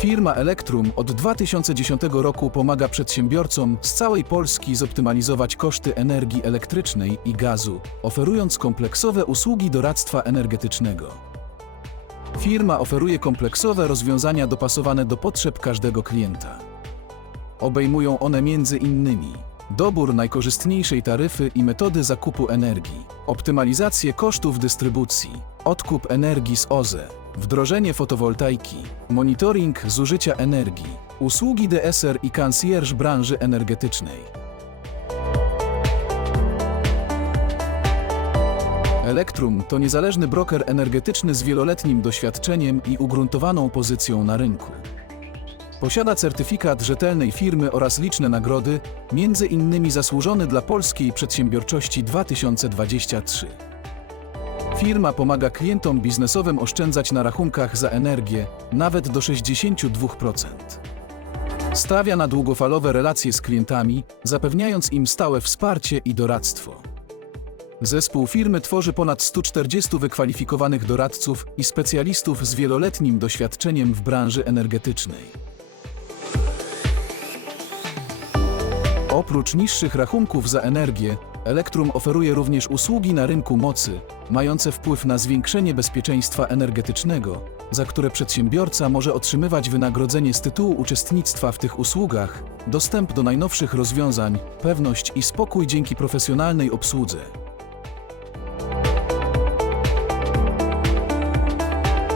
Firma Elektrum od 2010 roku pomaga przedsiębiorcom z całej Polski zoptymalizować koszty energii elektrycznej i gazu, oferując kompleksowe usługi doradztwa energetycznego. Firma oferuje kompleksowe rozwiązania dopasowane do potrzeb każdego klienta. Obejmują one między innymi dobór najkorzystniejszej taryfy i metody zakupu energii, optymalizację kosztów dystrybucji, odkup energii z OZE, wdrożenie fotowoltaiki, monitoring zużycia energii, usługi DSR i concierge branży energetycznej. Elektrum to niezależny broker energetyczny z wieloletnim doświadczeniem i ugruntowaną pozycją na rynku. Posiada certyfikat rzetelnej firmy oraz liczne nagrody, między innymi zasłużony dla polskiej przedsiębiorczości 2023. Firma pomaga klientom biznesowym oszczędzać na rachunkach za energię nawet do 62%. Stawia na długofalowe relacje z klientami, zapewniając im stałe wsparcie i doradztwo. Zespół firmy tworzy ponad 140 wykwalifikowanych doradców i specjalistów z wieloletnim doświadczeniem w branży energetycznej. Oprócz niższych rachunków za energię, Elektrum oferuje również usługi na rynku mocy, mające wpływ na zwiększenie bezpieczeństwa energetycznego, za które przedsiębiorca może otrzymywać wynagrodzenie z tytułu uczestnictwa w tych usługach, dostęp do najnowszych rozwiązań, pewność i spokój dzięki profesjonalnej obsłudze.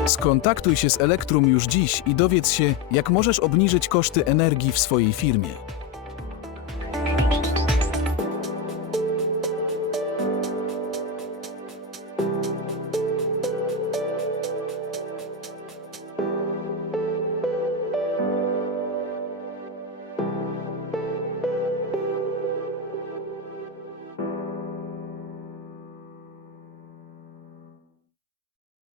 Skontaktuj się z Elektrum już dziś i dowiedz się, jak możesz obniżyć koszty energii w swojej firmie.